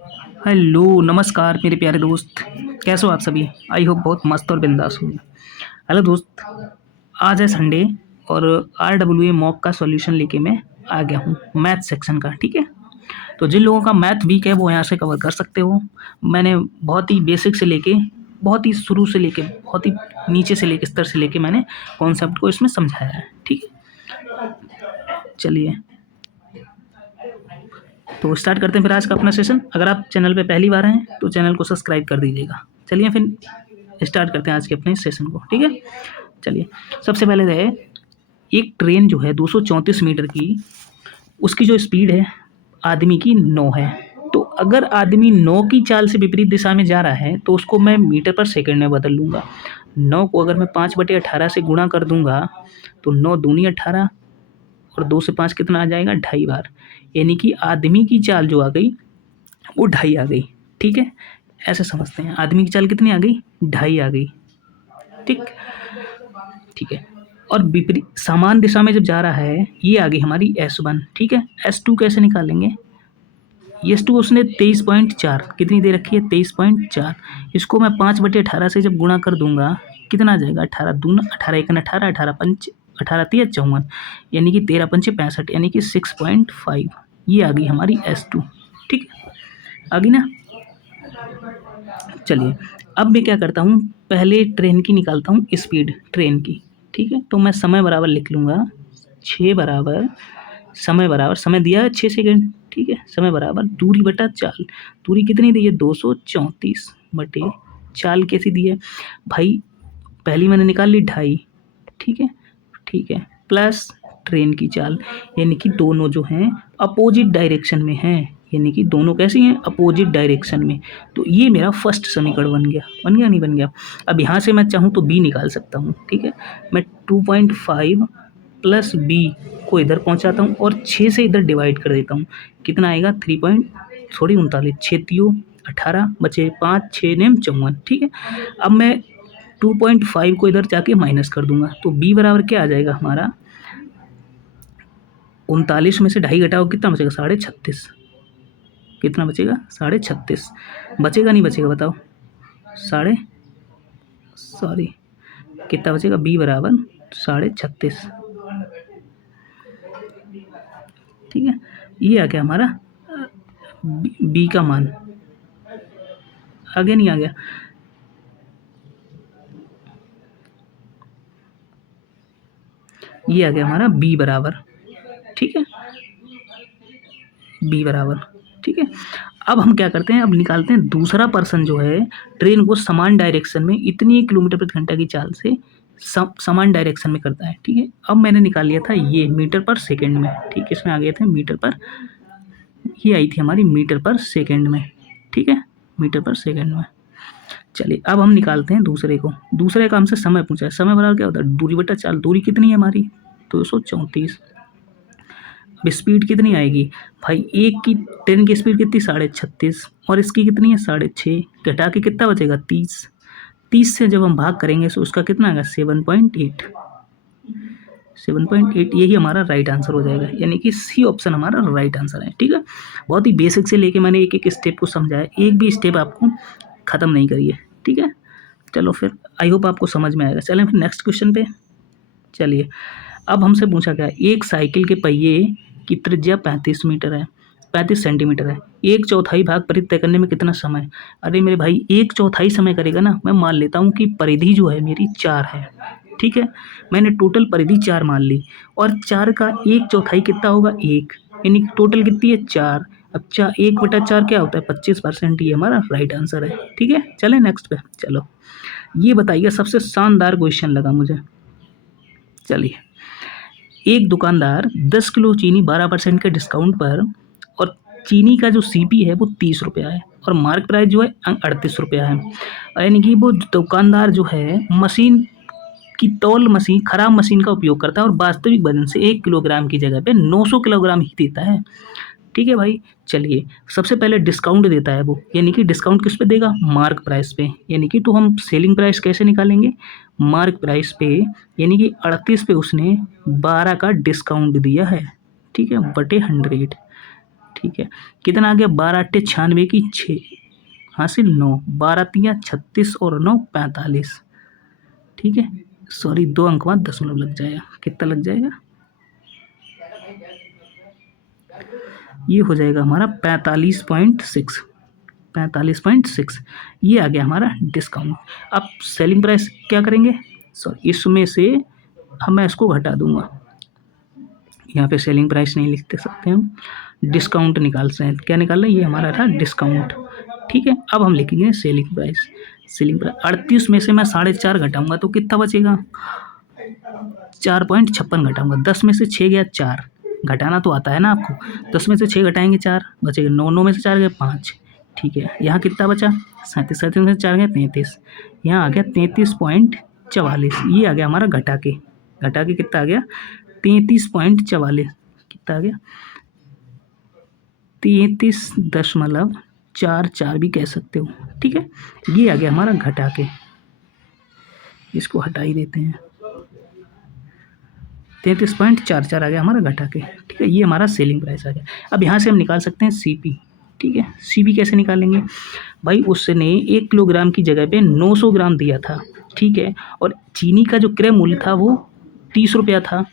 Hello, नमस्कार मेरे प्यारे दोस्त। कैसे हो आप सभी? आई होप बहुत मस्त और बिंदास होंगे। हेलो दोस्त, आज है संडे और आरडब्ल्यूए मॉक का सॉल्यूशन लेके मैं आ गया हूँ मैथ सेक्शन का, ठीक है? तो जिन लोगों का मैथ वीक है वो यहाँ से कवर कर सकते हो। मैंने बहुत ही बेसिक से लेके बहुत ही शुरू से लेके बहुत ही नीचे से लेके स्तर से लेके मैंने कॉन्सेप्ट को इसमें समझाया है, ठीक है? चलिए, तो स्टार्ट करते हैं फिर आज का अपना सेशन। अगर आप चैनल पे पहली बार हैं तो चैनल को सब्सक्राइब कर दीजिएगा। चलिए फिर स्टार्ट करते हैं आज के अपने सेशन को, ठीक है? चलिए, सबसे पहले है एक ट्रेन जो है 234 मीटर की, उसकी जो स्पीड है आदमी की 9 है। तो अगर आदमी 9 की चाल से विपरीत दिशा में जा रहा है तो उसको मैं मीटर पर सेकंड में बदल लूँगा। 9 को अगर मैं 5/18 से गुणा कर दूंगा तो 9 दूनी 18 और 2 से 5 कितना आ जाएगा? 2.5 बार। यानी कि आदमी की चाल जो आ गई वो 2.5 आ गई, ठीक है? ऐसे समझते हैं, आदमी की चाल कितनी आ गई? 2.5 आ गई, ठीक? ठीक है। और विपरीत समान दिशा में जब जा रहा है, ये आ गई हमारी S1, ठीक है? S2 कैसे निकालेंगे? S2 उसने 23.4 कितनी दे रखी है? 23.4। इसको मैं 5/18 से जब गुणा कर दूंगा कितना आ जाएगा? 18 दूना 18 एकन 18 18 पंच 18 तिया 54, यानी कि 13 पंचे 65, यानी कि 6.5। ये आ गई हमारी S2, ठीक है? आ गई ना? चलिए, अब मैं क्या करता हूँ, पहले ट्रेन की निकालता हूँ स्पीड ट्रेन की, ठीक है? तो मैं समय बराबर लिख लूँगा 6 बराबर समय दिया है 6 सेकंड, ठीक है? समय बराबर दूरी बटा चाल। दूरी कितनी दी है? 234 बटे चाल कैसी दी है भाई? पहली मैंने निकाल ली 2.5, ठीक है? ठीक है, प्लस ट्रेन की चाल, यानी कि दोनों जो हैं अपोजिट डायरेक्शन में हैं, यानी कि दोनों कैसी हैं? अपोजिट डायरेक्शन में। तो ये मेरा फर्स्ट समीकरण बन गया नहीं बन गया? अब यहाँ से मैं चाहूँ तो बी निकाल सकता हूँ, ठीक है? मैं 2.5 प्लस बी को इधर पहुँचाता हूँ और 6 से इधर डिवाइड कर देता हूँ। कितना आएगा? 39, 6 तियो 18 बचे 5 6 नेम 54, ठीक है? अब मैं 2.5 को इधर जाके माइनस कर दूंगा तो बी बराबर क्या आ जाएगा हमारा? 39 में से 2.5 घटाओ कितना बचेगा? 36.5। कितना बचेगा? 36.5। बचेगा नहीं बचेगा बताओ? साढ़े सॉरी कितना बचेगा? बी बराबर 36.5, ठीक है? ये आ गया हमारा बी का मान। आगे नहीं आ गया? ये आ गया हमारा बी बराबर, ठीक है? बी बराबर, ठीक है? अब हम क्या करते हैं, अब निकालते हैं दूसरा पर्सन जो है ट्रेन को समान डायरेक्शन में इतनी किलोमीटर प्रति घंटा की चाल से समान डायरेक्शन में करता है, ठीक है? अब मैंने निकाल लिया था ये मीटर पर सेकंड में, ठीक है? इसमें आ गए थे मीटर पर, ये आई थी हमारी मीटर पर सेकंड में, ठीक है? मीटर पर सेकंड में। चलिए, अब हम निकालते हैं दूसरे को। दूसरे का हमसे समय पूछा है, समय बराबर क्या होता है? दूरी बटा चाल। दूरी कितनी है हमारी? 234। अब स्पीड कितनी आएगी भाई? एक की ट्रेन की स्पीड कितनी? 36.5 और इसकी कितनी है? 6.5। घटा के कितना बचेगा? 30। 30 से जब हम भाग करेंगे तो उसका कितना आएगा? 7.8। 7.8 यही हमारा राइट आंसर हो जाएगा, यानी कि सी ऑप्शन हमारा राइट आंसर है, ठीक है? बहुत ही बेसिक से लेके मैंने एक एक स्टेप को समझाया, एक भी स्टेप आपको ख़त्म नहीं करिए, ठीक है? चलो फिर, आई होप आपको समझ में आएगा। चलें फिर नेक्स्ट क्वेश्चन पे। चलिए, अब हमसे पूछा गया एक साइकिल के पहिए की त्रिज्या 35 मीटर है, 35 सेंटीमीटर है। 1/4 भाग परिधि तय करने में कितना समय? अरे मेरे भाई, 1/4 समय करेगा ना? मैं मान लेता हूँ कि परिधि जो है मेरी 4 है, ठीक है? मैंने टोटल परिधि 4 मान ली और 4 का 1/4 कितना होगा? 1, यानी कि टोटल कितनी है? 4। अब 1/4 क्या होता है? 25%। ये हमारा राइट आंसर है, ठीक है? चलें नेक्स्ट पे। चलो, ये बताइए, सबसे शानदार क्वेश्चन लगा मुझे। चलिए, एक दुकानदार 10 किलो चीनी 12% के डिस्काउंट पर, और चीनी का जो सीपी है वो 30 रुपया है और मार्क प्राइस जो है 38 रुपया है। यानी कि वो दुकानदार जो है मशीन की तौल मशीन खराब मशीन का उपयोग करता है और वास्तविक वजन से 1 किलोग्राम की जगह पे 900 किलोग्राम ही देता है, ठीक है भाई? चलिए, सबसे पहले डिस्काउंट देता है वो, यानी कि डिस्काउंट किस पे देगा? मार्क प्राइस पे। यानी कि तो हम सेलिंग प्राइस कैसे निकालेंगे? मार्क प्राइस पे, यानी कि 38 पे उसने 12 का डिस्काउंट दिया है, ठीक है? बटे 100, ठीक है, कितना आ गया 12×8 = 96 की 6 हासिल 9, 12×3 = 36 और 9 45। ठीक है, सॉरी 2 अंक बाद दशमलव लग जाएगा, कितना लग जाएगा, ये हो जाएगा हमारा 45.6, 45.6। ये आ गया हमारा डिस्काउंट। अब सेलिंग प्राइस क्या करेंगे, सॉरी इसमें से हम मैं इसको घटा दूंगा, यहाँ पे सेलिंग प्राइस नहीं लिख सकते हम, डिस्काउंट निकाल सकते हैं। क्या निकालना है, ये हमारा था डिस्काउंट। ठीक है, अब हम लिखेंगे सेलिंग प्राइस। सेलिंग प्राइस 38 में से मैं 4.5 घटाऊंगा तो कितना बचेगा, 4.56 घटाऊंगा। 10 में से 6 गया 4, घटाना तो आता है ना आपको, 10 में से 6 घटाएंगे 4 बचेगा, 9, 9 में से 4 गए 5। ठीक है, यहाँ कितना बचा 37, 37 में से 4 गए 33, यहाँ आ गया 33.44। ये आ गया हमारा घटा के कितना आ गया 33.44, कितना आ गया 33.44 भी कह सकते हो। ठीक है, ये आ गया हमारा घटा के, इसको हटा ही देते हैं, 33.44 आ गया हमारा घटा के। ठीक है, ये हमारा सेलिंग प्राइस आ गया। अब यहाँ से हम निकाल सकते हैं सीपी। ठीक है, सीपी कैसे निकालेंगे भाई, उसने 1 किलोग्राम की जगह पे 900 ग्राम दिया था। ठीक है, और चीनी का जो क्रय मूल्य था वो 30 रुपया था।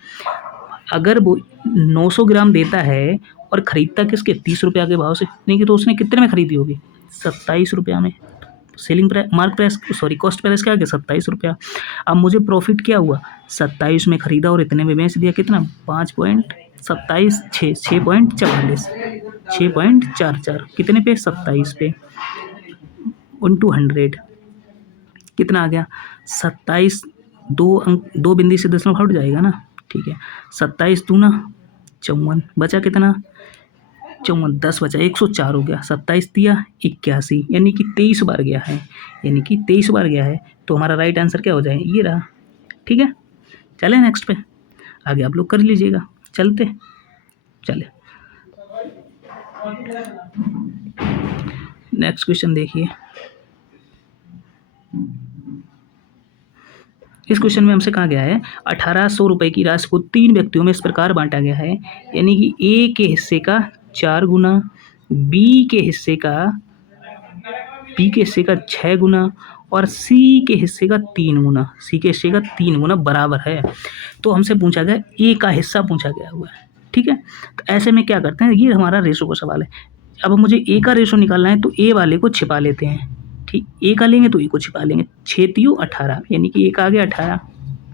अगर वो 900 ग्राम देता है और ख़रीदता किसके 30 रुपया के भाव से, नहीं कि तो उसने कितने में ख़रीदी होगी 27 रुपया में। Selling price mark price sorry cost price क्या आ गया 27 रुपया। अब मुझे प्रॉफिट क्या हुआ 27 में ख़रीदा और इतने में बेच दिया, कितना 5.27 6.44 कितने पे 27 पे × 100 कितना आ गया 27, 2 बिंदी से दशमलव हट जाएगा ना। ठीक है, 27 दूना 54, बचा कितना 54, 10 बचा 104 हो गया, 27 दिया 81, यानी कि 23 बार गया है, तो हमारा राइट आंसर क्या हो जाए, ये रहा। ठीक है, चले नेक्स्ट पे, आगे आप लोग कर लीजिएगा, चलते चले नेक्स्ट क्वेश्चन देखिए। इस क्वेश्चन में हमसे कहा गया है 1800 रुपये की राशि को 3 व्यक्तियों में इस प्रकार बांटा गया है, यानी कि ए के हिस्से का 4 गुना, बी के हिस्से का 6 गुना और सी के हिस्से का 3 गुना बराबर है। तो हमसे पूछा गया ए का हिस्सा पूछा गया हुआ है। ठीक है, तो ऐसे में क्या करते हैं, ये हमारा रेशो का सवाल है। अब मुझे ए का रेशो निकालना है तो ए वाले को छिपा लेते हैं। ठीक, ए का लेंगे तो ए को छिपा लेंगे, 6 तियों 18, यानी कि ए का आ गया 18।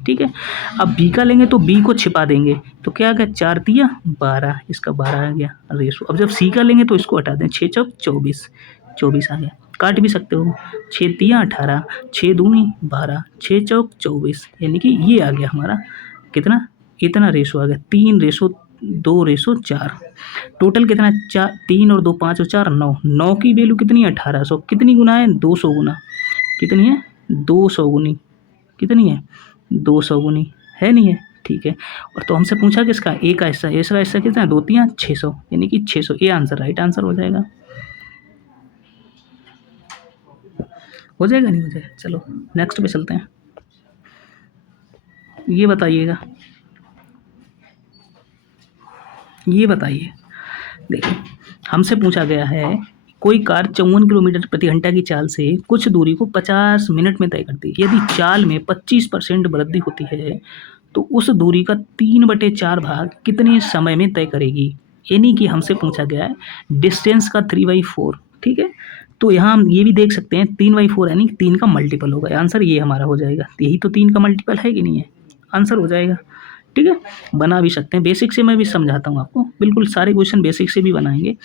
ठीक है, अब बी का लेंगे तो बी को छिपा देंगे, तो क्या आ गया 4 तिया 12, इसका 12 आ गया रेशो। अब जब सी का लेंगे तो इसको हटा दें, 6 चौक 24 आ गया, काट भी सकते हो, 6 तिया 18, 6 दूनी 12, 6 चौक 24, यानी कि ये आ गया हमारा कितना, इतना रेशो आ गया, 3:2:4। टोटल कितना 4, 3 और 2 5 और 4 9, 9 की वैल्यू कितनी है 1800, कितनी गुना है 200 गुना, कितनी है 200 गुनी, कितनी है 200 गुनी है, नहीं है। ठीक है, और तो हमसे पूछा किसका ए का हिस्सा, इसका हिस्सा कितना है 2 तिया 600, यानी कि 600, ये आंसर राइट आंसर हो जाएगा। नहीं हो जाएगा, चलो नेक्स्ट पे चलते हैं। ये बताइए, देखिए हमसे पूछा गया है कोई कार 54 किलोमीटर प्रति घंटा की चाल से कुछ दूरी को 50 मिनट में तय करती है। यदि चाल में 25% वृद्धि होती है तो उस दूरी का 3/4 भाग कितने समय में तय करेगी, यानी कि हमसे पूछा गया है डिस्टेंस का 3/4। ठीक है, तो यहाँ हम ये भी देख सकते हैं 3/4 यानी 3 का मल्टीपल होगा, आंसर ये हमारा हो जाएगा, यही तो 3 का मल्टीपल है कि नहीं है, आंसर हो जाएगा। ठीक है, बना भी सकते हैं, बेसिक से मैं भी समझाता हूँ आपको, बिल्कुल सारे क्वेश्चन बेसिक से भी बनाएंगे।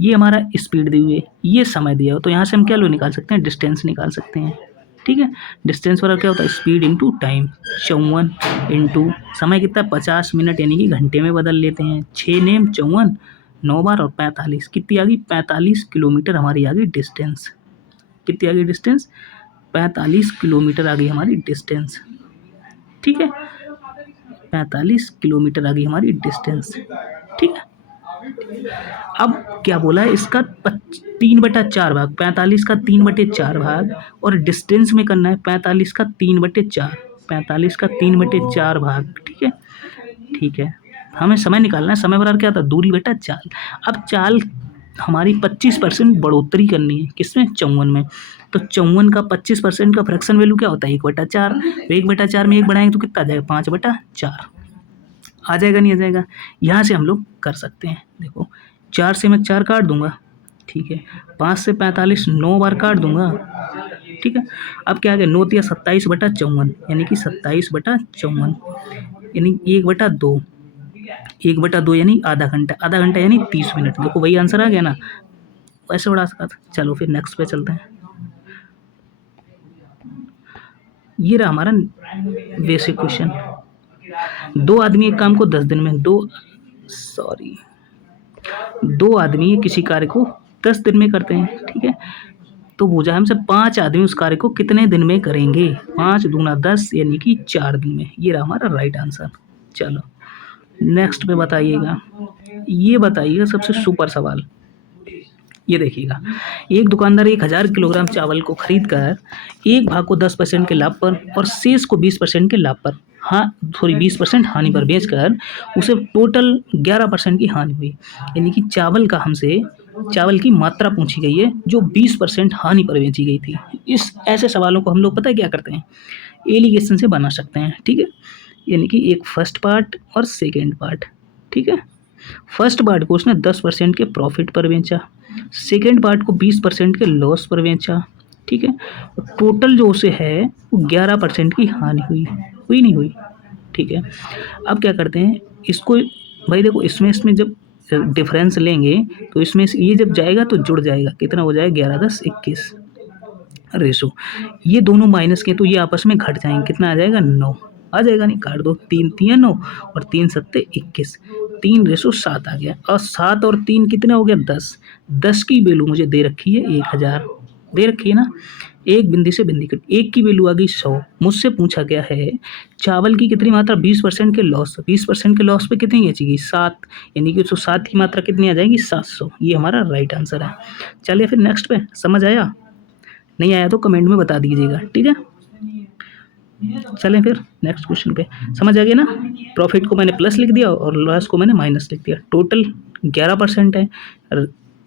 ये हमारा स्पीड दी हुई है, ये समय दिया हो, तो यहाँ से हम क्या लो निकाल सकते हैं, डिस्टेंस निकाल सकते हैं। ठीक है, डिस्टेंस वाला क्या होता है स्पीड इंटू टाइम, 54 इंटू समय कितना 50 मिनट, यानी कि घंटे में बदल लेते हैं, 6 नेम 54 9 बार और 45, कितनी आ गई 45 किलोमीटर हमारी आ गई डिस्टेंस, कितनी आ गई डिस्टेंस 45 किलोमीटर आ गई हमारी डिस्टेंस। ठीक है, 45 किलोमीटर आ गई हमारी डिस्टेंस। ठीक है, अब क्या बोला है इसका 3/4 भाग, 45 का 3/4 भाग और डिस्टेंस में करना है 45 का 3/4, 45 का 3/4 भाग। ठीक है, हमें समय निकालना है। समय बराबर क्या था, दूरी बटा चाल। अब चाल हमारी 25% बढ़ोतरी करनी है, किसमें, 54 में। तो 54 का 25% का फ्रैक्शन वैल्यू क्या होता है, 1/4। 1/4 में 1 बढ़ाएंगे तो कितना आ जाएगा, 5/4 आ जाएगा, नहीं आ जाएगा। यहाँ से हम लोग कर सकते हैं। देखो 4 से मैं 4 काट दूंगा, ठीक है। 5 से 45 9 बार काट दूंगा, ठीक है। अब क्या आ गया, 9 या 27/54, यानी कि 27/54, यानी 1/2। 1/2 यानी आधा घंटा, आधा घंटा यानी 30 मिनट। देखो वही आंसर आ गया ना, वैसे बढ़ा सका था। चलो फिर नेक्स्ट पे चलते हैं। ये रहा हमारा बेसिक क्वेश्चन। दो आदमी एक काम को 10 दिन में, दो आदमी किसी कार्य को 10 दिन में करते हैं, ठीक है। तो पूछा हमसे 5 आदमी उस कार्य को कितने दिन में करेंगे। 5 दूना 10 यानी कि 4 दिन में। ये रहा हमारा राइट आंसर। चलो नेक्स्ट पे बताइएगा। ये बताइएगा सबसे सुपर सवाल। ये देखिएगा, एक दुकानदार 1000 किलोग्राम चावल को खरीद कर एक भाग को 10% के लाभ पर और शेष को 20% के लाभ पर, हाँ सॉरी 20% हानि पर बेचकर उसे टोटल 11% की हानि हुई। यानी कि चावल की मात्रा पूछी गई है जो 20% हानि पर बेची गई थी। इस ऐसे सवालों को हम लोग पता है क्या करते हैं, एलिगेशन से बना सकते हैं, ठीक है। यानी कि एक फर्स्ट पार्ट और सेकेंड पार्ट, ठीक है। फर्स्ट पार्ट को उसने 10% के प्रॉफिट पर बेचा, सेकेंड पार्ट को 20% के लॉस पर बेचा, ठीक है। टोटल जो उसे है वो 11% की हानि हुई, हुई नहीं हुई, ठीक है। अब क्या करते हैं इसको, भाई देखो इसमें इसमें जब डिफरेंस लेंगे तो इसमें ये जब जाएगा तो जुड़ जाएगा, कितना हो जाएगा 11 10 21 रेशो। ये दोनों माइनस के तो ये आपस में घट जाएंगे, कितना आ जाएगा 9 आ जाएगा, नहीं काट दो, 3 3 9 और 3 7 21, 3:7 आ गया। और 7 और 3 कितना हो गया 10। 10 की वैल्यू मुझे दे रखी है 1000, दे रखी है ना। एक बिंदी से बिंदी कट, एक की वैल्यू आ गई 100। मुझसे पूछा गया है चावल की कितनी मात्रा, 20% के लॉस, 20% के लॉस पे कितनी बचेगी 7, यानी कि 107 की मात्रा कितनी आ जाएगी 700। ये हमारा राइट आंसर है। चलिए फिर नेक्स्ट पे, समझ आया, नहीं आया तो कमेंट में बता दीजिएगा, ठीक है। चलें फिर नेक्स्ट क्वेश्चन पे, समझ आ गया ना। प्रॉफिट को मैंने प्लस लिख दिया और लॉस को मैंने माइनस लिख दिया। टोटल 11% है,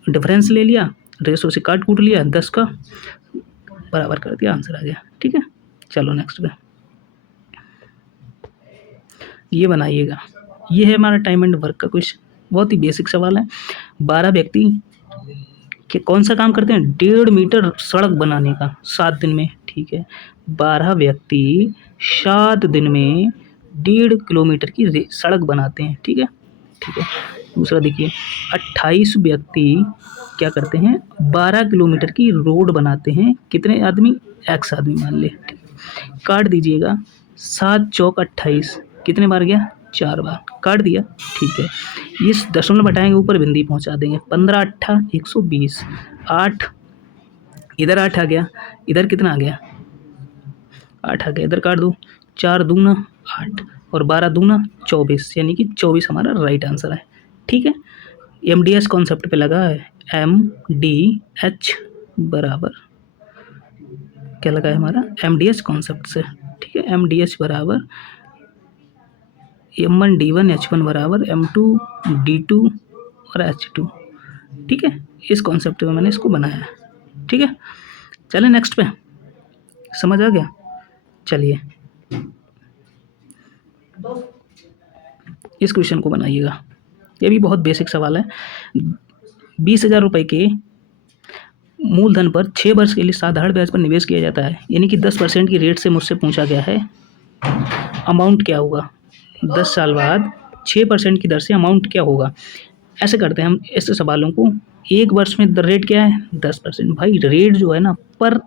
डिफरेंस ले लिया, रेशो से काट कूट लिया, 10 का बराबर कर दिया, आंसर आ गया, ठीक है। चलो नेक्स्ट पे ये बनाइएगा। ये है हमारा टाइम एंड वर्क का क्वेश्चन, बहुत ही बेसिक सवाल है। 12 व्यक्ति कि कौन सा काम करते हैं, 1.5 मीटर सड़क बनाने का 7 दिन में, ठीक है। 12 व्यक्ति 7 दिन में 1.5 किलोमीटर की सड़क बनाते हैं, ठीक है, ठीक है। दूसरा देखिए, 28 व्यक्ति क्या करते हैं, 12 किलोमीटर की रोड बनाते हैं, कितने आदमी, एक्स आदमी मान ले, ठीक है। काट दीजिएगा, 7 चौक 28, कितने बार गया, 4 बार, काट दिया, ठीक है। इस दशमलव बटाएंगे ऊपर बिंदी पहुंचा देंगे, 15 8 120, 8 इधर 8 आ गया, इधर कितना आ गया 8 आ गया, इधर काट दो, 4 दूना 8 और 12 दूना 24, यानी कि 24 हमारा राइट आंसर है, ठीक है। MDH कॉन्सेप्ट पे लगा है, MDH बराबर क्या लगा है हमारा, MDH कॉन्सेप्ट से, ठीक है। MDH बराबर M1 D1 H1 बराबर M2 D2 और H2, ठीक है। इस कॉन्सेप्ट में मैंने इसको बनाया है, ठीक है। चलें नेक्स्ट पे, समझ आ गया। चलिए इस क्वेश्चन को बनाइएगा, ये भी बहुत बेसिक सवाल है। 20,000 रुपये के मूलधन पर 6 वर्ष के लिए साधारण ब्याज पर निवेश किया जाता है, यानी कि 10% की रेट से मुझसे पूछा गया है अमाउंट क्या होगा। 10 साल बाद 6% की दर से अमाउंट क्या होगा। ऐसे करते हैं हम ऐसे सवालों को, एक वर्ष में रेट क्या है 10%, भाई रेट जो है ना पर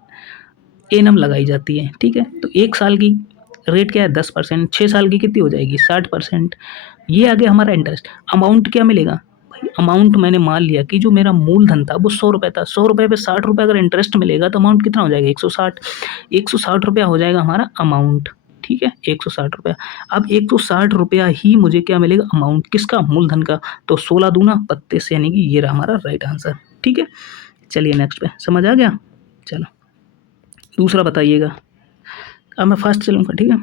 एनम लगाई जाती है, ठीक है। तो एक साल की रेट क्या है 10%, 6 साल की कितनी हो जाएगी 60%। ये आ गया हमारा इंटरेस्ट। अमाउंट क्या मिलेगा भाई, अमाउंट मैंने मान लिया कि जो मेरा मूलधन था वो 100 रुपये था, 100 रुपये पे 60 रुपये अगर इंटरेस्ट मिलेगा तो अमाउंट कितना हो जाएगा 160 रुपया हो जाएगा हमारा अमाउंट, ठीक है। 160 रुपया। अब 160 रुपया ही मुझे क्या मिलेगा अमाउंट, किसका, मूलधन का। तो 16 दूना 32, यानी कि ये रहा हमारा राइट आंसर, ठीक है। चलिए नेक्स्ट पे, समझ आ गया। चलो दूसरा बताइएगा, अब मैं फर्स्ट चलूँगा, ठीक है।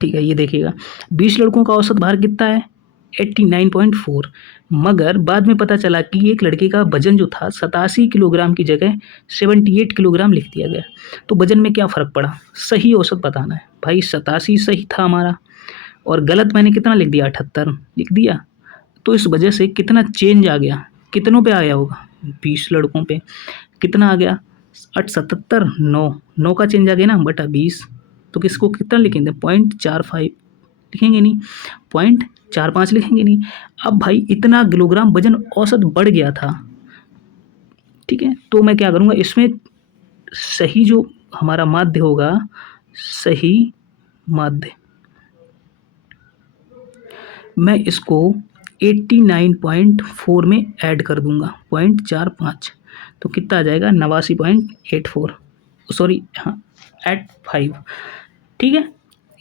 ठीक है, ये देखिएगा 20 लड़कों का औसत भार कितना है 89.4, मगर बाद में पता चला कि एक लड़के का वजन जो था 87 किलोग्राम की जगह 78 किलोग्राम लिख दिया गया। तो वजन में क्या फ़र्क पड़ा, सही औसत बताना है भाई। 87 सही था हमारा और गलत मैंने कितना लिख दिया 78 लिख दिया। तो इस वजह से कितना चेंज आ गया, कितनों पे आ गया होगा 20 लड़कों पे कितना आ गया 77 9 9 का चेंज आ गया ना बटा 20। तो किसको कितना लिखेंगे 0.45 लिखेंगे नहीं, 0.45 लिखेंगे नहीं। अब भाई इतना किलोग्राम वजन औसत बढ़ गया था, ठीक है। तो मैं क्या करूँगा इसमें सही जो हमारा माध्य होगा, सही माध्य मैं इसको 89.4 में ऐड कर दूंगा 0.45, तो कितना आ जाएगा 89.84, सॉरी हाँ 85, ठीक है।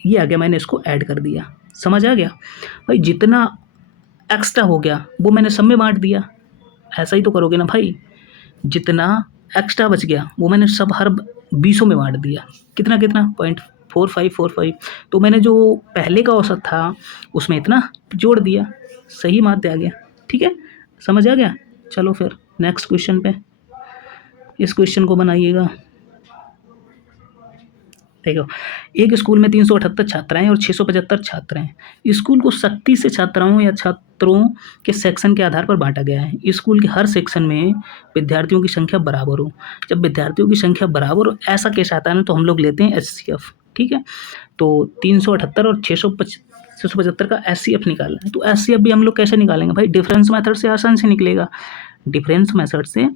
ये आ गया, मैंने इसको ऐड कर दिया, समझ आ गया भाई। जितना एक्स्ट्रा हो गया वो मैंने सब में बांट दिया, ऐसा ही तो करोगे ना भाई। जितना एक्स्ट्रा बच गया वो मैंने सब हर 20 में बांट दिया, कितना कितना 0.4545। तो मैंने जो पहले का औसत था उसमें इतना जोड़ दिया, सही माध्य आ गया, ठीक है, समझ आ गया। चलो फिर नेक्स्ट क्वेश्चन पे, इस क्वेश्चन को बनाइएगा। देखो, एक स्कूल में 378 छात्राएं और 675 छात्र हैं। स्कूल को सख्ती से छात्राओं या छात्रों के सेक्शन के आधार पर बांटा गया है। स्कूल के हर सेक्शन में विद्यार्थियों की संख्या बराबर हो। जब विद्यार्थियों की संख्या बराबर हो ऐसा केस आता है ना, तो हम लोग लेते हैं HCF, ठीक है। तो 378 और 675 का HCF निकालना है, तो HCF भी हम लोग कैसे निकालेंगे भाई, डिफरेंस मेथड से आसान से निकलेगा, डिफरेंस मेथड से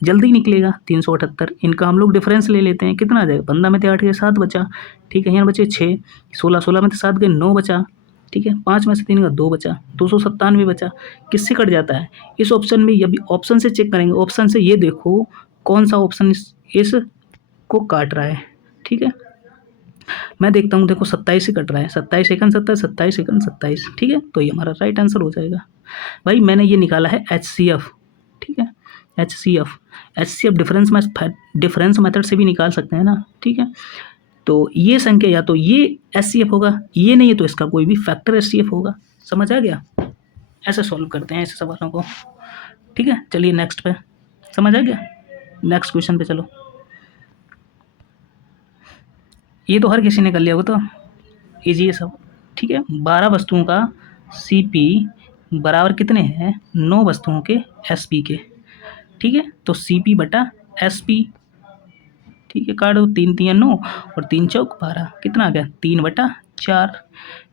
जल्दी निकलेगा। 378 इनका हम लोग डिफरेंस ले लेते हैं, कितना आ जाएगा 15 में से 8 गए 7 बचा, ठीक है। यहाँ बचे 6, 16 में से 7 गए 9 बचा, ठीक है। 5 में से 3 का 2 बचा, 297 बचा। किससे कट जाता है इस ऑप्शन में, ये भी ऑप्शन से चेक करेंगे। ऑप्शन से ये देखो कौन सा ऑप्शन इस को काट रहा है, ठीक है। मैं देखता हूँ, देखो 27 से कट रहा है, 27 सेकंड 27, 27 सेकंड 27, ठीक है। तो ये हमारा राइट आंसर हो जाएगा भाई। मैंने ये निकाला है HCF, ठीक है। HCF डिफरेंस मेथड से भी निकाल सकते हैं ना, ठीक है। तो ये संख्या या तो ये HCF होगा, ये नहीं है तो इसका कोई भी फैक्टर HCF होगा, समझ आ गया। ऐसे सॉल्व करते हैं ऐसे सवालों को, ठीक है। चलिए नेक्स्ट पे, समझ आ गया। नेक्स्ट क्वेश्चन पे चलो। ये तो हर किसी ने कर लिया होगा, तो इजी है सब, ठीक है। 12 वस्तुओं का CP बराबर कितने हैं 9 वस्तुओं के SP के, ठीक है। तो CP बटा SP, ठीक है। काट दो, 3 3 9 और 3 चौक 12, कितना आ गया 3/4,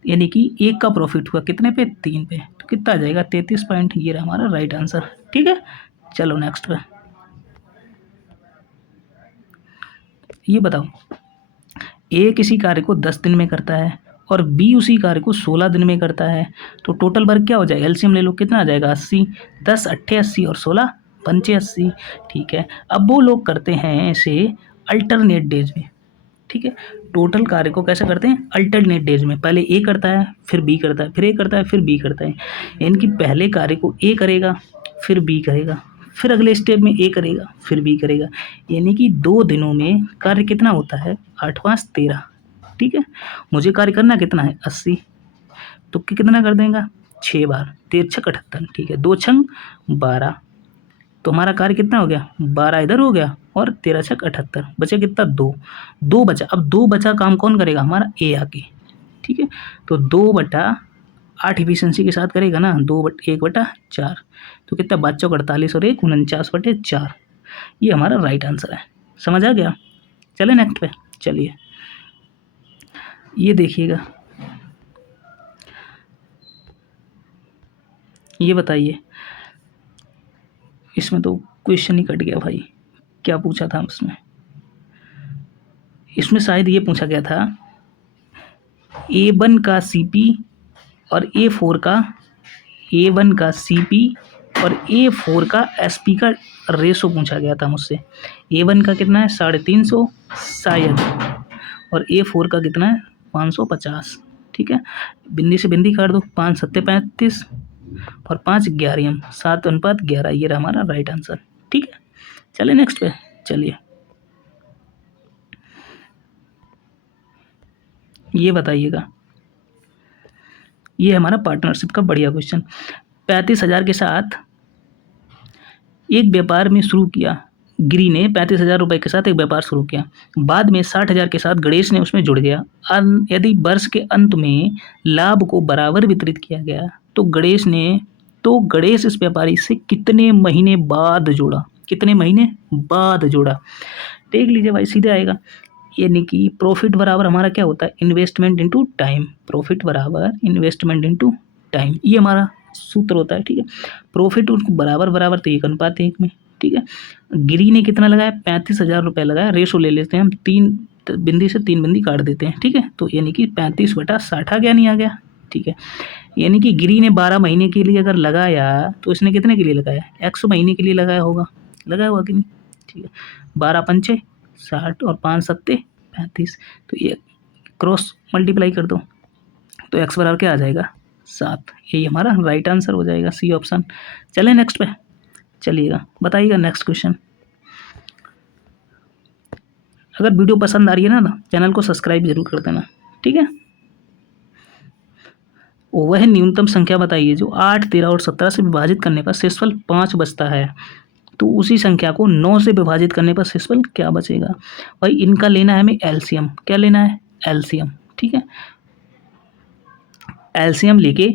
यानी कि एक का प्रॉफिट हुआ कितने पे 3 पे, तो कितना आ जाएगा 33 पॉइंट। ये रहा हमारा राइट आंसर, ठीक है। चलो नेक्स्ट पे, ये बताओ A किसी कार्य को 10 दिन में करता है और B उसी कार्य को 16 दिन में करता है, तो टोटल वर्क क्या हो जाएगा, एलसीएम ले लो, कितना आ जाएगा 80, 10 8 80 और 16 पंचे 80, ठीक है। अब वो लोग करते हैं इसे अल्टरनेट डेज में, ठीक है। टोटल कार्य को कैसे करते हैं अल्टरनेट डेज में, पहले A करता है फिर B करता है, फिर A करता है फिर B करता है, यानी कि पहले कार्य को A करेगा फिर B करेगा, फिर अगले स्टेप में A करेगा फिर B करेगा, यानी कि 2 दिनों में कार्य कितना होता है 8 5 13, ठीक है। मुझे कार्य करना कितना है 80, तो कितना कर देगा 6 बार, 13 6 78, ठीक है। 2 छंग 12, तो हमारा कार्य कितना हो गया 12 इधर हो गया और 13 छक 78, बचा कितना 2 बचा। अब 2 बचा काम कौन करेगा हमारा A आके, ठीक है। तो 2/8 इफिशियंसी के साथ करेगा ना, 1/4, तो कितना 5 चौक 48 और 1 49/4, ये हमारा राइट आंसर है, समझ आ गया। चले नेक्स्ट पे, चलिए ये देखिएगा, ये बताइए, इसमें तो क्वेश्चन ही कट गया भाई, क्या पूछा था उसमें, इसमें शायद ये पूछा गया था A1 का CP और A4 का A1 का CP और A4 का SP का रेशो पूछा गया था मुझसे। A1 का कितना है 350 शायद, और A4 का कितना है 550, ठीक है। बिंदी से बिंदी काट दो, 5 7 35 और 5 11, 7:11, ये रहा हमारा राइट आंसर, ठीक है। चलिए नेक्स्ट पे, चलिए ये बताइएगा ये हमारा पार्टनरशिप का बढ़िया क्वेश्चन। 35,000 के साथ एक व्यापार में शुरू किया, गिरी ने 35,000 रुपये के साथ एक व्यापार शुरू किया, बाद में 60,000 के साथ गणेश ने उसमें जुड़ गया। यदि वर्ष के अंत में लाभ को बराबर वितरित किया गया तो गणेश इस व्यापारी से कितने महीने बाद जुड़ा, कितने महीने बाद जुड़ा। देख लीजिए भाई, सीधे आएगा, यानी कि प्रॉफिट बराबर हमारा क्या होता है, इन्वेस्टमेंट इनटू टाइम। प्रॉफिट बराबर इन्वेस्टमेंट इनटू टाइम, ये हमारा सूत्र होता है। ठीक है, प्रॉफिट उनको बराबर बराबर तो 1 अनुपात 1 में। ठीक है, गिरी ने कितना लगाया, 35,000 रुपये लगाया। रेशो ले लेते हैं हम, 3 बिंदी से 3 बिंदी काट देते हैं। ठीक है, तो यानी कि 35/60 आ गया, नहीं आ गया। ठीक है, यानी कि गिरी ने 12 महीने के लिए अगर लगाया तो इसने कितने के लिए लगाया, 100 महीने के लिए लगाया होगा कि नहीं। ठीक है, 12 पंचे 60 और 5 सत्ते 35, तो ये क्रॉस मल्टीप्लाई कर दो तो एक्स बराबर क्या आ जाएगा, 7। यही हमारा राइट आंसर हो जाएगा, सी ऑप्शन। चलें नेक्स्ट पे, चलिएगा बताइएगा नेक्स्ट क्वेश्चन। अगर वीडियो पसंद आ रही है ना चैनल को सब्सक्राइब जरूर कर देना। ठीक है, वह न्यूनतम संख्या बताइए जो 8, 13 और 17 से विभाजित करने पर शेषफल 5 बचता है, तो उसी संख्या को 9 से विभाजित करने पर शेषफल क्या बचेगा। भाई इनका लेना है हमें एलसीएम। क्या लेना है, एलसीएम। ठीक है, एलसीएम लेके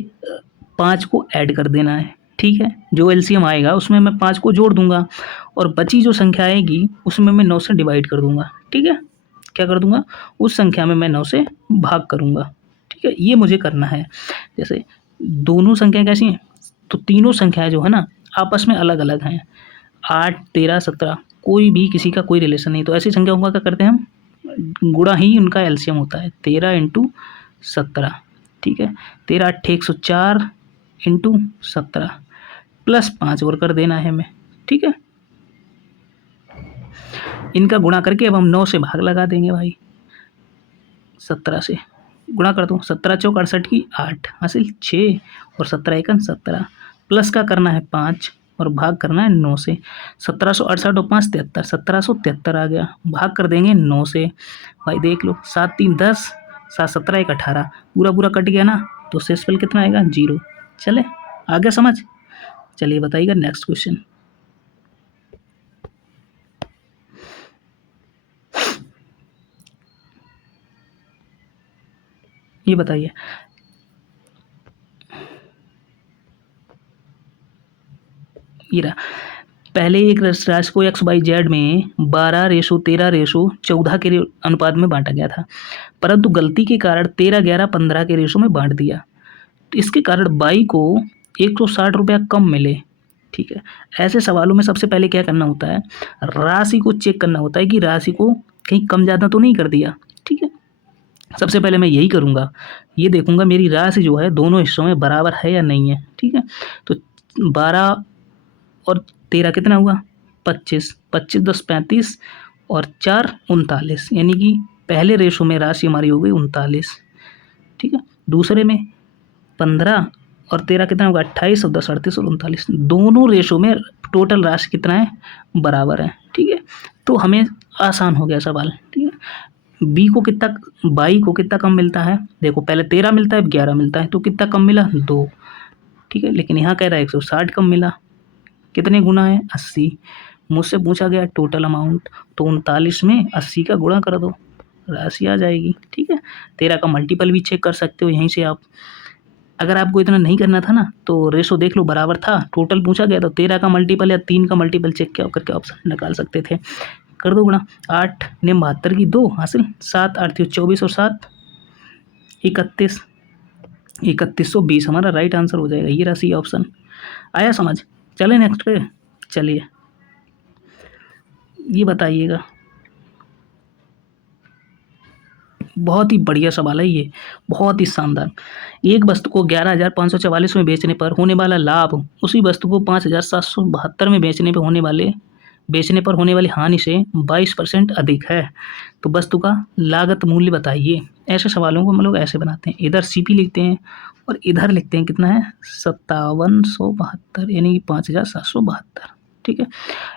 5 को ऐड कर देना है। ठीक है, जो एलसीएम आएगा उसमें मैं 5 को जोड़ दूंगा और बची जो संख्या आएगी उसमें मैं 9 से डिवाइड कर दूंगा। ठीक है, क्या कर दूंगा, उस संख्या में मैं 9 से भाग करूंगा। ठीक है, ये मुझे करना है। जैसे दोनों संख्याएं कैसी हैं, तो तीनों संख्याएं जो है ना आपस में अलग अलग हैं। 8, 13, 17 कोई भी किसी का कोई रिलेशन नहीं, तो ऐसी संख्याओं का क्या करते हैं हम, गुणा ही उनका एलसीएम होता है। 13 इंटू 17। ठीक है, 13 8 104 इंटू 17 प्लस 5 और कर देना है हमें। ठीक है, इनका गुणा करके अब हम 9 से भाग लगा देंगे भाई। 17 से गुणा कर दो, 17 चौक 68 की 8 हासिल 6 और 17 एकन 17, प्लस का करना है 5 और भाग करना है 9 से। 1768 और 5 73, 1773 आ गया। भाग कर देंगे 9 से। भाई देख लो, 7 3 10, 7 17 1 18, पूरा पूरा कट गया ना, तो शेषफल कितना आएगा, 0। चले आ गया समझ। चलिए बताइएगा नेक्स्ट क्वेश्चन। ये बताइए, ये रहा, पहले एक राशि को XYZ में 12:13:14 के अनुपात में बांटा गया था, परंतु गलती के कारण 13:11:15 के रेशो में बांट दिया। तो इसके कारण बाई को 160 रुपया कम मिले। ठीक है, ऐसे सवालों में सबसे पहले क्या करना होता है, राशि को चेक करना होता है कि राशि को कहीं कम ज़्यादा तो नहीं कर दिया। ठीक है, सबसे पहले मैं यही करूँगा, ये देखूँगा मेरी राशि जो है दोनों हिस्सों में बराबर है या नहीं है। ठीक है, तो 12 और 13 कितना हुआ, 25, 25 10 35 और 4 39, यानी कि पहले रेशो में राशि हमारी हो गई 39। ठीक है, दूसरे में 15 और 13 कितना होगा, 28 और 10 38 और 39, दोनों रेशो में टोटल राशि कितना है, बराबर है। ठीक है, तो हमें आसान हो गया सवाल। ठीक है, बी को कितना, बाई को कितना कम मिलता है, देखो पहले 13 मिलता है, 11 मिलता है, तो कितना कम मिला, 2। ठीक है, लेकिन यहाँ कह रहा है 160 कम मिला, कितने गुना है, 80। मुझसे पूछा गया टोटल अमाउंट, तो 39 में 80 का गुणा कर दो, राशि आ जाएगी। ठीक है, 13 का मल्टीपल भी चेक कर सकते हो यहीं से आप। अगर आपको इतना नहीं करना था ना तो रेशो देख लो बराबर था, टोटल पूछा गया तो 13 का मल्टीपल या 3 का मल्टीपल चेक करके ऑप्शन निकाल सकते थे। कर दो गुणा, 8 ने 72 की 2 हासिल, 7 8 24 और 7 31, 3120 हमारा राइट आंसर हो जाएगा। ये राशि ऑप्शन आया समझ। चले नेक्स्ट पे, चलिए ये बताइएगा, बहुत ही बढ़िया सवाल है ये, बहुत ही शानदार। एक वस्तु को 11,544 में बेचने पर होने वाला लाभ उसी वस्तु को 5,772 में बेचने पर होने वाली हानि से 22% अधिक है, तो वस्तु का लागत मूल्य बताइए। ऐसे सवालों को हम लोग ऐसे बनाते हैं, इधर CP लिखते हैं और इधर लिखते हैं कितना है, 5772, यानी कि 5,772। ठीक है,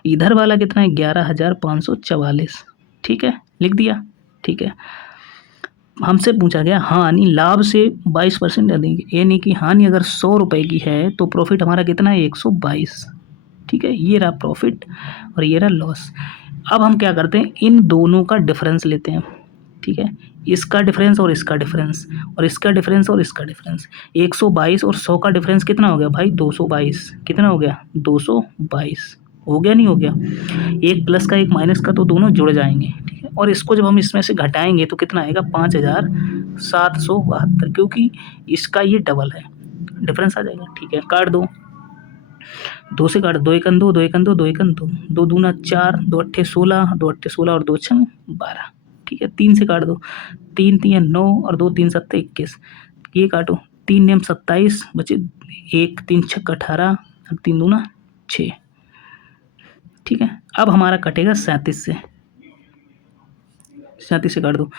इधर वाला कितना है, 11,544। ठीक है, लिख दिया। ठीक है, हमसे पूछा गया हानि लाभ से 22% अधिक, यानी कि हानि अगर 100 रुपये की है तो प्रॉफिट हमारा कितना है 122। ठीक है, ये रहा प्रॉफिट और ये रहा लॉस। अब हम क्या करते हैं, इन दोनों का डिफरेंस लेते हैं। ठीक है, इसका डिफरेंस और इसका डिफरेंस और इसका डिफरेंस और इसका डिफरेंस। 122 और 100 का डिफरेंस कितना हो गया भाई 222। कितना हो गया 222। हो गया नहीं हो गया, एक प्लस का एक माइनस का तो दोनों जुड़ जाएंगे। ठीक है, और इसको जब हम इसमें से घटाएंगे तो कितना आएगा 5772, क्योंकि इसका ये डबल है, डिफरेंस आ जाएगा। ठीक है, काट दो, दो से काट, दो एकन दो, दो एकन दो, दो एकन दो, दो दूना 4, दो अट्ठे 16, दो अट्ठे 16 और दो छंग 12। ठीक है, 3 से काट दो, 3 3 9 और 2 3 7 21। ये काटो, 3 नेम 27 बचे, 1 3 6 18 और 3 दूना 6। ठीक है, अब हमारा कटेगा 37 से, 37 से काट दो,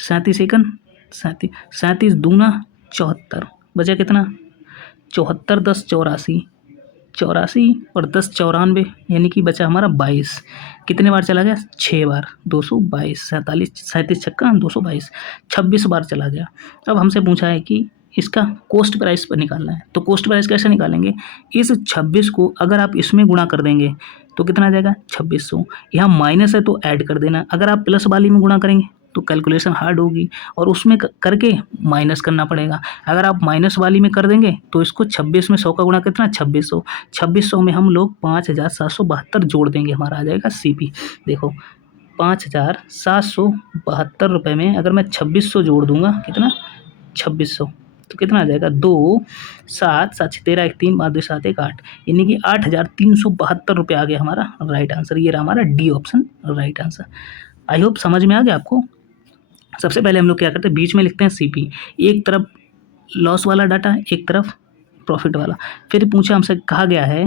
37 एकन 37, 37 दूना 74, बचा कितना 74 10 84, 84 और 10 94, यानी कि बचा हमारा 22। कितने बार चला गया 6 बार, 222, 47 37 छक्का 222, 26 बार चला गया। अब हमसे पूछा है कि इसका कॉस्ट प्राइस पर निकालना है, तो कॉस्ट प्राइस कैसे निकालेंगे, इस 26 को अगर आप इसमें गुणा कर देंगे तो कितना आ जाएगा 2600। यहाँ माइनस है तो ऐड कर देना, अगर आप प्लस वाली में गुणा करेंगे तो कैलकुलेशन हार्ड होगी और उसमें करके माइनस करना पड़ेगा। अगर आप माइनस वाली में कर देंगे तो इसको 26 में 100 का गुणा कितना 2600, 2600 में हम लोग 5772 जोड़ देंगे, हमारा आ जाएगा सीपी। देखो 5772 रुपये में अगर मैं 2600 जोड़ दूंगा, कितना 2600, तो कितना आ जाएगा 2 7 7 13 1 3 5 2 7 1 8, यानी कि 8372 रुपये आ गया हमारा राइट आंसर। ये रहा हमारा D option right answer. I hope समझ में आ गया आपको। सबसे पहले हम लोग क्या करते हैं, बीच में लिखते हैं सीपी, एक तरफ लॉस वाला डाटा एक तरफ प्रॉफिट वाला। फिर पूछा हमसे, कहा गया है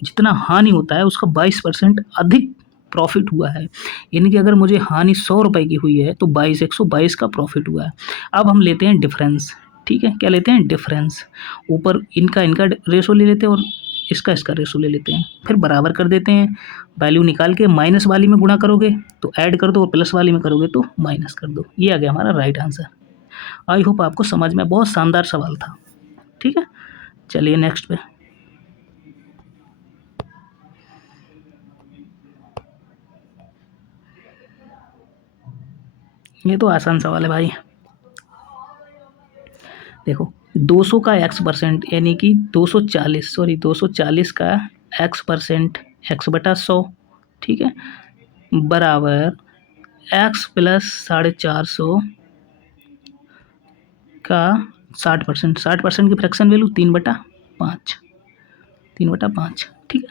जितना हानि होता है उसका 22% अधिक प्रॉफिट हुआ है, यानी कि अगर मुझे हानि 100 रुपये की हुई है तो 122 का प्रॉफिट हुआ है। अब हम लेते हैं डिफरेंस। ठीक है, क्या लेते हैं डिफरेंस, ऊपर इनका रेशो ले लेते हैं और इसका रेशो ले लेते हैं, फिर बराबर कर देते हैं। वैल्यू निकाल के माइनस वाली में गुणा करोगे तो ऐड कर दो और प्लस वाली में करोगे तो माइनस कर दो। ये आ गया हमारा राइट आंसर। आई होप आपको समझ में, बहुत शानदार सवाल था। ठीक है, चलिए नेक्स्ट पे। ये तो आसान सवाल है भाई। देखो 200 का x% यानी कि 240 का x%, x/100। ठीक है, बराबर x प्लस 450 का 60%, 60% की फ्रैक्शन वैल्यू 3/5, 3/5। ठीक है,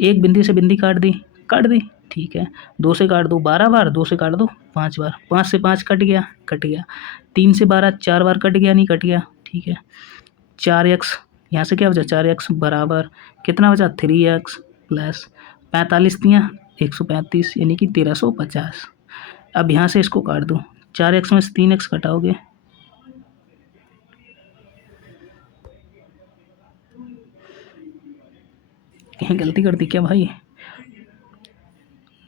एक बिंदी से बिंदी काट दी। ठीक है, 2 से काट दो 12 बार, 2 से काट दो 5 बार, 5 से 5 कट गया, 3 से 12 4 बार कट गया, नहीं कट गया। ठीक है, 4x, यहाँ से क्या बचा 4x बराबर कितना बचा 3x प्लस 45 दिया 135, यानी कि 1350। अब यहाँ से इसको काट दो, 4x में से 3x कटाओगे, कहीं गलती कर दी क्या भाई,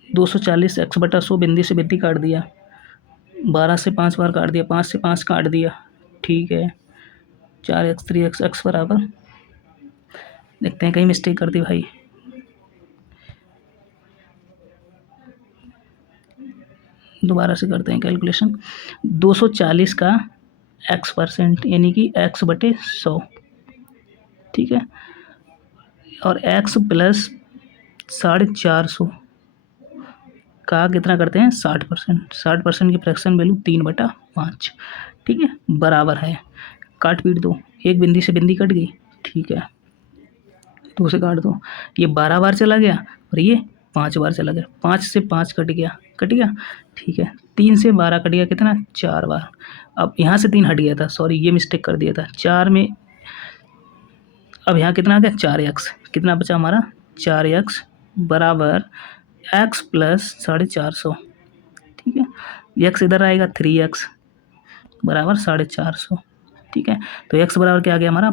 240 x/100 बिंदी से बिंदी काट दिया, 12 से 5 बार काट दिया, 5 से 5 काट दिया। ठीक है, 4x 3x x बराबर, देखते हैं कहीं मिस्टेक कर दी भाई, दोबारा से करते हैं कैलकुलेशन। 240 का x% यानी कि x/100। ठीक है, और x प्लस 450 का कितना करते हैं 60%, 60% की फ्रैक्शन वैल्यू 3/5। ठीक है, बराबर है, काट पीट दो, एक बिंदी से बिंदी कट गई। ठीक है, 2 से काट दो, ये 12 बार चला गया और ये 5 बार चला गया, 5 से 5 कट गया। ठीक है, 3 से 12 कट गया, कितना 4 बार। अब यहाँ से 3 हट गया था, सॉरी ये मिस्टेक कर दिया था, 4 में अब यहाँ कितना आ गया 4x, कितना बचा हमारा 4x बराबर x प्लस 450। ठीक है, x इधर आएगा 3x बराबर 450। ठीक है, तो x बराबर क्या आ गया हमारा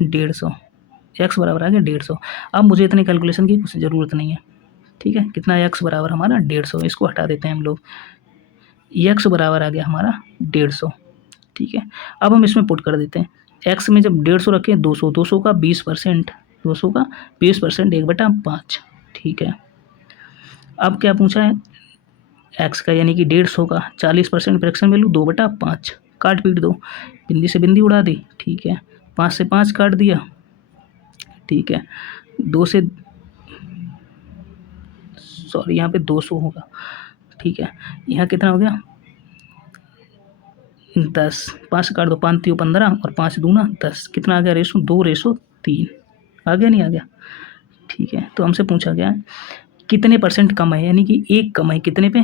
150, x बराबर आ गया 150। अब मुझे इतनी कैलकुलेशन की कुछ ज़रूरत नहीं है। ठीक है, कितना x बराबर हमारा 150, इसको हटा देते हैं हम लोग। x बराबर आ गया हमारा 150, ठीक है। अब हम इसमें पुट कर देते हैं, x में जब 150 रखें 200, 200 का 20%, 200 का 20% 1/5, ठीक है। अब क्या पूछा है, x का यानी कि 150 का 40% फ्रैक्शन वैल्यू 2/5, काट पीट दो, बिंदी से बिंदी उड़ा दी, ठीक है। 5 से 5 काट दिया, ठीक है। 2 से सॉरी यहाँ पे 200 होगा, ठीक है। यहाँ कितना हो गया 10, 5 से काट दो, 5 3 15 और 5 दूना 10, कितना आ गया रेशो 2:3, आ गया नहीं आ गया, ठीक है। तो हमसे पूछा गया है कितने % कम है, यानी कि एक कम है कितने पे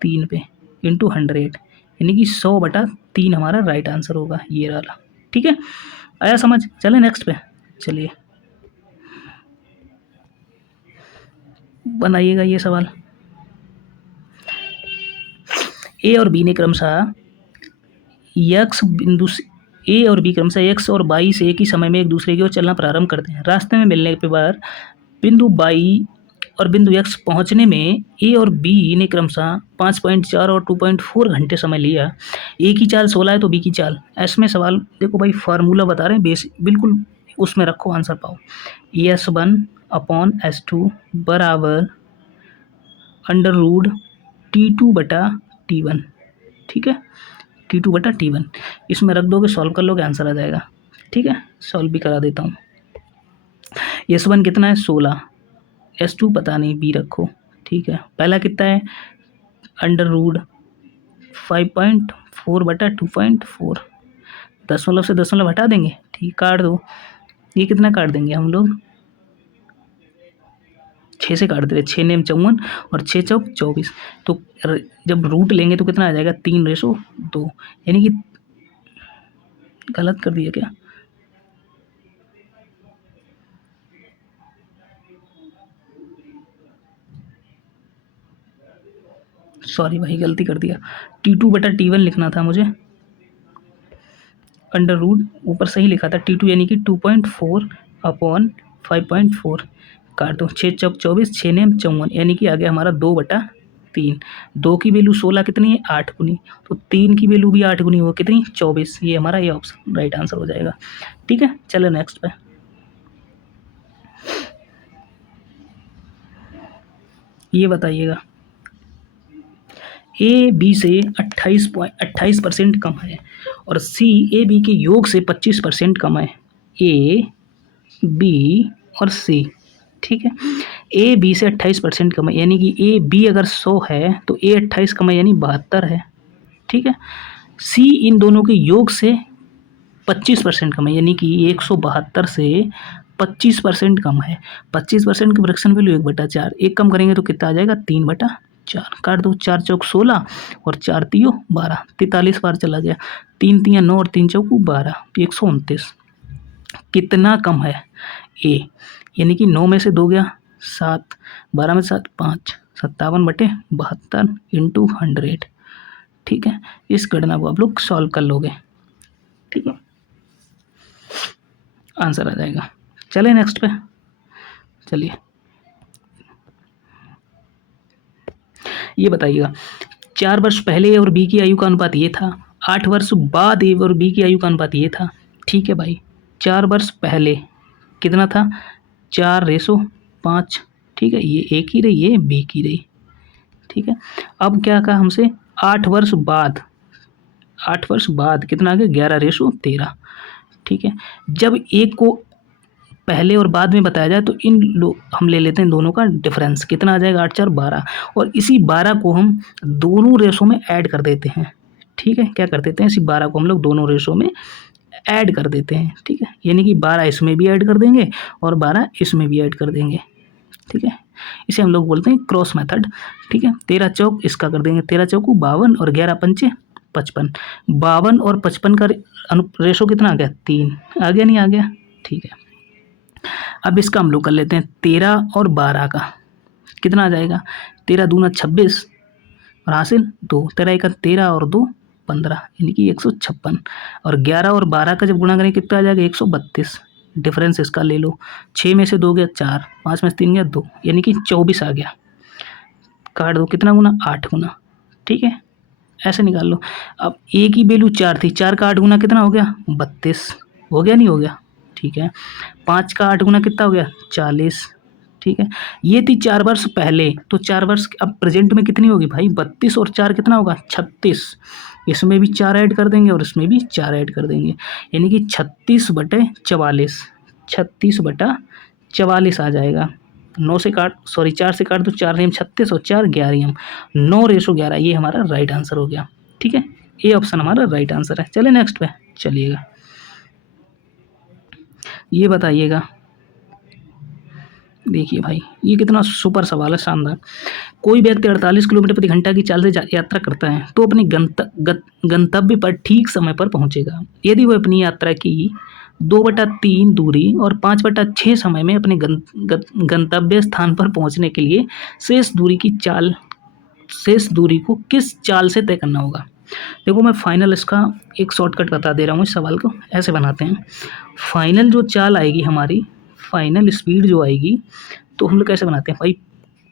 3 पे, इंटू 100, यानी कि 100/3 हमारा राइट आंसर होगा ये वाला, ठीक है। आया समझ, चले नेक्स्ट पे, चलिए बनाइएगा ये सवाल। ए और बी ने क्रमशः यक्स बिंदु से ए और बी क्रमशः एक्स और वाई से एक ही समय में एक दूसरे की ओर चलना प्रारंभ करते हैं। रास्ते में मिलने के बाद बिंदु वाई और बिंदु एक्स पहुंचने में ए और बी ने क्रमशः 5.4 और 2.4 घंटे समय लिया। ए की चाल 16 है तो बी की चाल, इसमें सवाल देखो भाई फार्मूला बता रहे हैं, बेसिक बिल्कुल उसमें रखो, आंसर पाओ। S1/S2 बराबर √T2/T1, ठीक है। T2/T1 इसमें रख दोगे, सॉल्व कर लोगे, आंसर आ जाएगा, ठीक है। सॉल्व भी करा देता हूँ। S1 कितना है 16, S2 पता नहीं, बी रखो, ठीक है। पहला कितना है √5.4/2.4, दशमलव से दशमलव हटा देंगे, ठीक, काट दो। ये कितना काट देंगे हम लोग, 6 से काट देते, 6 नेम 54 और 6 चौक 24, तो जब रूट लेंगे तो कितना आ जाएगा 3:2, यानी कि गलत कर दिया क्या, सॉरी भाई गलती कर दिया, T2/T1 लिखना था मुझे, अंडर रूट ऊपर सही लिखा था T2 यानी कि 2.4/5.4, काट दो, 6 चौक 24, 6 नेम 54, यानी कि आ गया हमारा 2/3। 2 की वैल्यू 16 कितनी है 8 गुनी, तो 3 की वैल्यू भी 8 गुनी हो कितनी 24, ये हमारा ये ऑप्शन राइट आंसर हो जाएगा, ठीक है। चलो नेक्स्ट पे, ये बताइएगा ए बी से 28% कम है और सी ए बी के योग से 25% कम है, ए बी और सी, ठीक है। ए बी से 28% कम है, यानी कि ए बी अगर 100 है तो ए 28 कम है यानी 72 है, ठीक है। सी इन दोनों के योग से 25% कम है, यानी कि 172 से 25% कम है। 25% की फ्रैक्शन वैल्यू 1/4, एक कम करेंगे तो कितना आ जाएगा 3/4, काट दो, 4 चौक 16 और 4 तियो 12, 43 बार चला गया, 3 तिया 9 और 3 चौक 12, 129, कितना कम है ए, यानी कि 9 में से 2 गया 7, 12 में 7 5, 57/72 इंटू 100, ठीक है। इस गणना को आप लोग सॉल्व कर लोगे, ठीक है, आंसर आ जाएगा। चलिए नेक्स्ट पे, चलिए ये बताइएगा 4 वर्ष पहले ए और बी की आयु का अनुपात ये था, 8 वर्ष बाद ए और बी की आयु का अनुपात ये था, ठीक है भाई। 4 वर्ष पहले कितना था 4:5, ठीक है, ये ए की रही ये बी की रही, ठीक है। अब क्या कहा हमसे 8 वर्ष बाद, 8 वर्ष बाद कितना आ गया 11:13, ठीक है। जब एक को पहले और बाद में बताया जाए तो हम ले लेते हैं दोनों का डिफरेंस, कितना आ जाएगा 8 4 12, और इसी 12 को हम दोनों रेशो में ऐड कर देते हैं, ठीक है। क्या कर देते हैं, इसी 12 को हम लोग दोनों रेशो में ऐड कर देते हैं, ठीक है, यानी कि 12 इसमें भी ऐड कर देंगे और 12 इसमें भी ऐड कर देंगे, ठीक है। इसे हम लोग बोलते हैं क्रॉस मेथड, ठीक है। 13 चौक इसका कर देंगे, 13 चौक 52 और 11 पंचे 55, 52 और 55 का रेशो कितना आ गया 3, आ गया नहीं आ गया, ठीक है। अब इसका हम लोग कर लेते हैं 13 और 12 का, कितना आ जाएगा 13 दूना 26 और हासिल 2, 13 1 13 और 2 15, यानी कि 156, और 11 और 12 का जब गुणा करें कितना आ जाएगा 132, डिफरेंस इसका ले लो, 6 में से 2 गया 4, 5 में से 3 गया 2, यानी कि 24 आ गया, काट दो, कितना गुना 8 गुना, ठीक है। ऐसे निकाल लो। अब ए की वैल्यू 4 थी, 4 का 8 गुना कितना हो गया 32, हो गया नहीं हो गया, ठीक है। 5 का 8 गुना कितना हो गया 40, ठीक है। ये थी 4 वर्ष पहले, तो 4 वर्ष अब प्रेजेंट में कितनी होगी भाई 32 और 4 कितना होगा 36, इसमें भी 4 ऐड कर देंगे और इसमें भी 4 ऐड कर देंगे, यानी कि 36/44, 36/44 आ जाएगा। 9 से काट, सॉरी 4 से काट दो, 4 रेम 36 और 4 11, 9:11, ये हमारा राइट आंसर हो गया, ठीक है। ये ऑप्शन हमारा राइट आंसर है। चलिए नेक्स्ट पे चलिएगा, ये बताइएगा। देखिए भाई, ये कितना सुपर सवाल है, शानदार। कोई व्यक्ति 48 किलोमीटर प्रति घंटा की चाल से यात्रा करता है तो अपने गंतव्य पर ठीक समय पर पहुंचेगा यदि वह अपनी यात्रा की 2/3 दूरी और 5/6 समय में अपने गंतव्य स्थान पर पहुंचने के लिए शेष दूरी को किस चाल से तय करना होगा। देखो, मैं फाइनल इसका एक शॉर्टकट बता दे रहा हूँ। इस सवाल को ऐसे बनाते हैं, फाइनल जो चाल आएगी हमारी, फाइनल स्पीड जो आएगी, तो हम लोग कैसे बनाते हैं भाई,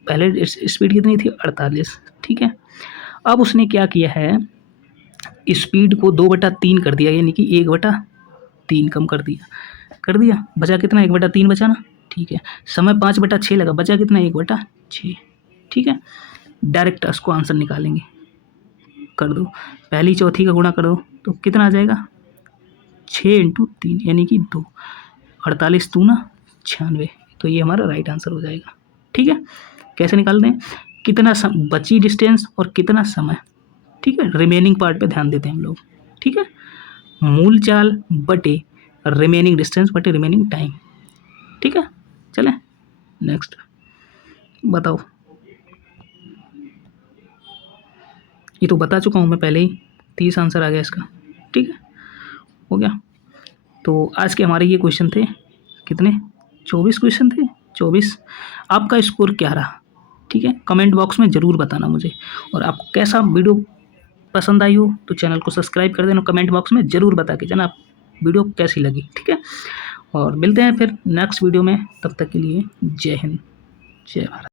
पहले स्पीड कितनी थी 48, ठीक है। अब उसने क्या किया है, स्पीड को 2/3 कर दिया, यानी कि 1/3 कम कर दिया, बचा कितना 1/3 बचा ना, ठीक है। समय 5/6 लगा, बचा कितना 1/6, ठीक है। डायरेक्ट उसको आंसर निकालेंगे, कर दो, पहली चौथी का गुणा कर दो तो कितना आ जाएगा 6 × 3 यानी कि 2, 48 2 ना 96, तो ये हमारा राइट आंसर हो जाएगा, ठीक है। कैसे निकालते हैं, कितना बची डिस्टेंस और कितना समय, ठीक है। रिमेनिंग पार्ट पे ध्यान देते हैं हम लोग, ठीक है। मूल चाल बटे रिमेनिंग डिस्टेंस बटे रिमेनिंग टाइम, ठीक है। चलें नेक्स्ट बताओ। ये तो बता चुका हूँ मैं पहले ही, 30 आंसर आ गया इसका, ठीक है, हो गया। तो आज के हमारे ये क्वेश्चन थे, कितने 24 क्वेश्चन थे, 24। आपका स्कोर क्या रहा, ठीक है, कमेंट बॉक्स में ज़रूर बताना मुझे। और आपको कैसा वीडियो पसंद आई हो तो चैनल को सब्सक्राइब कर देना, कमेंट बॉक्स में ज़रूर बता के जाना वीडियो कैसी लगी, ठीक है। और मिलते हैं फिर नेक्स्ट वीडियो में, तब तक के लिए जय हिंद, जय भारत।